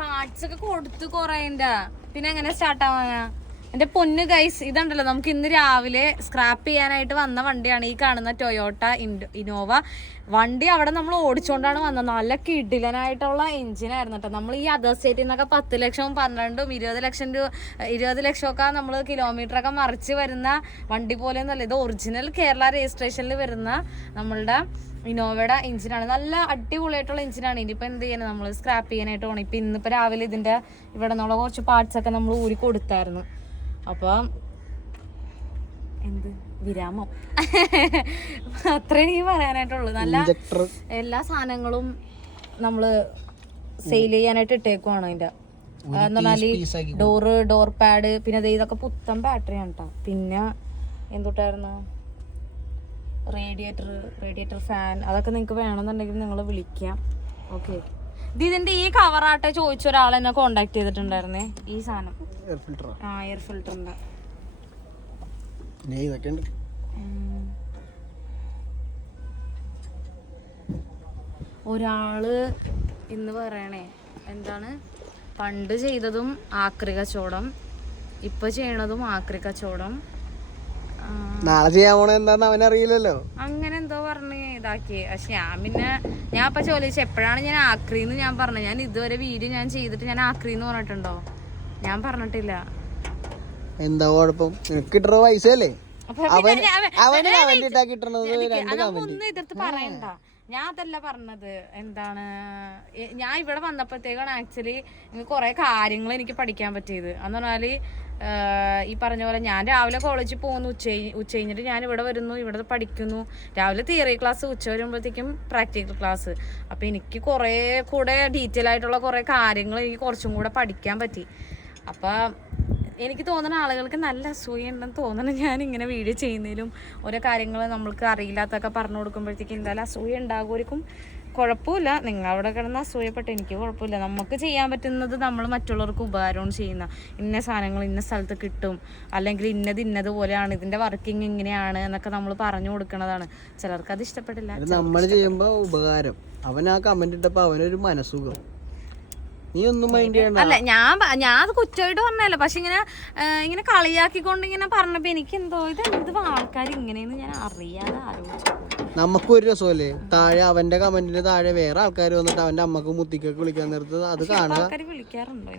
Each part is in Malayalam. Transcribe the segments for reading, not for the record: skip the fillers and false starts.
പാർട്സ് ഒക്കെ കൊടുത്തു കൊറേ. പിന്നെ എങ്ങനെ സ്റ്റാർട്ട് ആവാനാ എന്റെ പൊന്ന് ഗൈസ്? ഇതുണ്ടല്ലോ, നമുക്ക് ഇന്ന് രാവിലെ സ്ക്രാപ്പ് ചെയ്യാനായിട്ട് വന്ന വണ്ടിയാണ് ഈ കാണുന്ന ടൊയോട്ട ഇന്നോവ വണ്ടി. അവിടെ നമ്മൾ ഓടിച്ചോണ്ടാണ് വന്നത്. നല്ല കിടിലനായിട്ടുള്ള എഞ്ചിനായിരുന്നു കേട്ടോ. നമ്മൾ ഈ അതർ സ്റ്റേറ്റിൽ നിന്നൊക്കെ 10 ലക്ഷവും 12ഉം 20 ലക്ഷമൊക്കെ നമ്മൾ കിലോമീറ്ററൊക്കെ മറിച്ച് വരുന്ന വണ്ടി പോലെ ഒന്നല്ല. ഇത് ഒറിജിനൽ കേരള രജിസ്ട്രേഷനിൽ വരുന്ന നമ്മളുടെ ഇന്നോവയുടെ എഞ്ചിനാണ്. നല്ല അടിപൊളിയായിട്ടുള്ള എഞ്ചിനാണ്. ഇനിയിപ്പോൾ എന്ത് ചെയ്യാൻ, നമ്മൾ സ്ക്രാപ്പ് ചെയ്യാനായിട്ട് പോകണം. ഇപ്പം ഇന്നിപ്പോൾ രാവിലെ ഇതിൻ്റെ ഇവിടെ നിന്നുള്ള കുറച്ച് പാർട്സൊക്കെ നമ്മൾ ഊരി കൊടുത്തായിരുന്നു. അപ്പം എന്ത് വിരാമം അത്രേ എനിക്ക് പറയാനായിട്ടുള്ളൂ. നല്ല എല്ലാ സാധനങ്ങളും നമ്മൾ സെയിൽ ചെയ്യാനായിട്ട് ഇട്ടേക്കുവാണ്. അതിൻ്റെ എന്താ പറഞ്ഞാൽ ഡോർ പാഡ്, പിന്നെ ഇതൊക്കെ പുത്തൻ ബാറ്ററിയാണ് കേട്ടോ. പിന്നെ എന്തുട്ടായിരുന്നു, റേഡിയേറ്റർ ഫാൻ, അതൊക്കെ നിങ്ങൾക്ക് വേണമെന്നുണ്ടെങ്കിൽ നിങ്ങൾ വിളിക്കാം. ഓക്കെ. ഇതിന്റെ ഈ കവറാട്ടെ ചോദിച്ച ഒരാൾ എന്നെ കോണ്ടാക്ട് ചെയ്തിട്ടുണ്ടായിരുന്നേ. ഈ സാധനം എയർ ഫിൽറ്ററിന്റെ ഒരാള് ഇന്ന് പറയണേ എന്താണ്, പണ്ട് ചെയ്തതും ആക്രി കച്ചവടം, ഇപ്പൊ ചെയ്യണതും ആക്രി കച്ചവടം, നാളെ ചെയ്യാൻ പോണ എന്താന്ന് അവനറിയില്ലല്ലോ. അങ്ങനെ എന്തോ പറഞ്ഞ് ഇതാക്കി. പക്ഷെ ഞാൻ ഇപ്പൊ ചോദിച്ചു എപ്പോഴാണ് ഞാൻ ആക്രീന്ന് ഞാൻ പറഞ്ഞത്. ഞാൻ ഇതുവരെ വീഡിയോ ഞാൻ ചെയ്തിട്ട് ഞാൻ ആക്രീന്ന് പറഞ്ഞിട്ടുണ്ടോ? ഞാൻ പറഞ്ഞിട്ടില്ല. എന്താ കുഴപ്പം? കിട്ടുന്ന പൈസയല്ലേ ഒന്നും എതിർത്ത് പറയണ്ട. ഞാൻ അതല്ല പറഞ്ഞത്. എന്താണ്, ഞാൻ ഇവിടെ വന്നപ്പോഴത്തേക്കാണ് ആക്ച്വലി കുറെ കാര്യങ്ങൾ എനിക്ക് പഠിക്കാൻ പറ്റിയത്. എന്ന് പറഞ്ഞാല് ഈ പറഞ്ഞ പോലെ ഞാൻ രാവിലെ കോളേജിൽ പോകുന്നു, ഉച്ച കഴിഞ്ഞിട്ട് ഞാൻ ഇവിടെ വരുന്നു, ഇവിടെ പഠിക്കുന്നു. രാവിലെ തിയറി ക്ലാസ്, ഉച്ച വരുമ്പോഴത്തേക്കും പ്രാക്ടിക്കൽ ക്ലാസ്. അപ്പം എനിക്ക് കുറേ കൂടെ ഡീറ്റെയിൽ ആയിട്ടുള്ള കുറേ കാര്യങ്ങൾ എനിക്ക് കുറച്ചും കൂടെ പഠിക്കാൻ പറ്റി. അപ്പം എനിക്ക് തോന്നുന്ന ആളുകൾക്ക് നല്ല അസൂയ ഉണ്ടെന്ന് തോന്നണം ഞാൻ ഇങ്ങനെ വീഡിയോ ചെയ്യുന്നതിലും ഓരോ കാര്യങ്ങൾ നമ്മൾക്ക് അറിയില്ലാത്തൊക്കെ പറഞ്ഞു കൊടുക്കുമ്പോഴത്തേക്കും എന്തായാലും അസൂയ ഉണ്ടാകുമായിരിക്കും. കുഴപ്പമില്ല, നിങ്ങൾ അവിടെ കിടന്ന് അസൂയപ്പെട്ട് എനിക്ക് കുഴപ്പമില്ല. നമുക്ക് ചെയ്യാൻ പറ്റുന്നത് നമ്മൾ മറ്റുള്ളവർക്ക് ഉപകാരമാണ് ചെയ്യുന്ന. ഇന്ന സാധനങ്ങൾ ഇന്ന സ്ഥലത്ത് കിട്ടും, അല്ലെങ്കിൽ ഇന്നത് പോലെയാണ്, ഇതിന്റെ വർക്കിംഗ് ഇങ്ങനെയാണ് എന്നൊക്കെ നമ്മൾ പറഞ്ഞു കൊടുക്കുന്നതാണ്. ചിലർക്ക് അത് ഇഷ്ടപ്പെട്ടില്ല. നമ്മൾ ചെയ്യുമ്പോൾ ഉപകാരം. അവൻ ആ കമന്റ് ഇട്ടപ്പോ അവനൊരു മനസ്സുഖം. നീ ഒന്നും മൈൻഡ് ചെയ്യണ്ട. അല്ല, ഞാൻ അത് കുറ്റമായിട്ട് പറഞ്ഞല്ലോ. പക്ഷെ ഇങ്ങനെ കളിയാക്കിക്കൊണ്ട് ഇങ്ങനെ പറഞ്ഞപ്പോ എനിക്ക് എന്തോ ഇത് ആൾക്കാർ ഇങ്ങനെയെന്ന് ഞാൻ അറിയാതെ ആലോചിച്ചു. നമുക്കൊരു രസമല്ലേ, താഴെ അവന്റെ കമന്റിന് താഴെ വേറെ ആൾക്കാർ വന്നിട്ട് അവന്റെ അമ്മക്ക് മുത്തിക്കൊക്കെ വിളിക്കാൻ നേരത്ത് അത് കാണുക.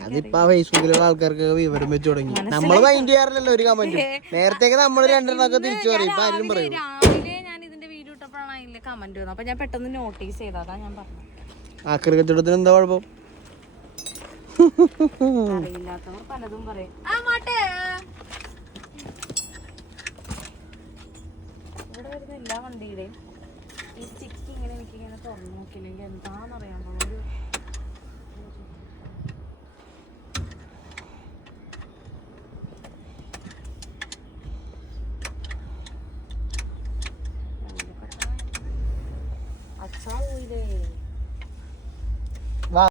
അതിപ്പോ ഫേസ്ബുക്കിലുള്ള ആൾക്കാർക്ക് വിവരം വെച്ച് തുടങ്ങി. നമ്മൾ മൈൻഡ് ചെയ്യാറില്ലല്ലോ ഒരു കമന്റ്. നേരത്തേക്ക് നമ്മൾ രണ്ടെണ്ണൊക്കെ തിരിച്ചു പറയും. ഇപ്പൊ ആരും പറയും. രാവിലെ ഞാൻ ഇതിന്റെ വീഡിയോ ഇട്ടപ്പോഴാണ് അതിന്റെ കമന്റ് വന്നത്. അപ്പൊ ഞാൻ പെട്ടെന്ന് നോട്ടീസ് ചെയ്തതാ ഞാൻ പറഞ്ഞു. ആക്രി കച്ചവടത്തിന് എന്താ കുഴപ്പം? അറിയില്ലാത്തവർ പലതും പറയും. ഇവിടെ വരുന്ന എല്ലാ വണ്ടിയുടെയും ഈ സ്റ്റിക്ക് ഇങ്ങനെ എനിക്കിങ്ങനെ തുറന്നു നോക്കിയില്ലെങ്കിൽ എന്താണെന്നറിയാൻ പോകുന്നത്.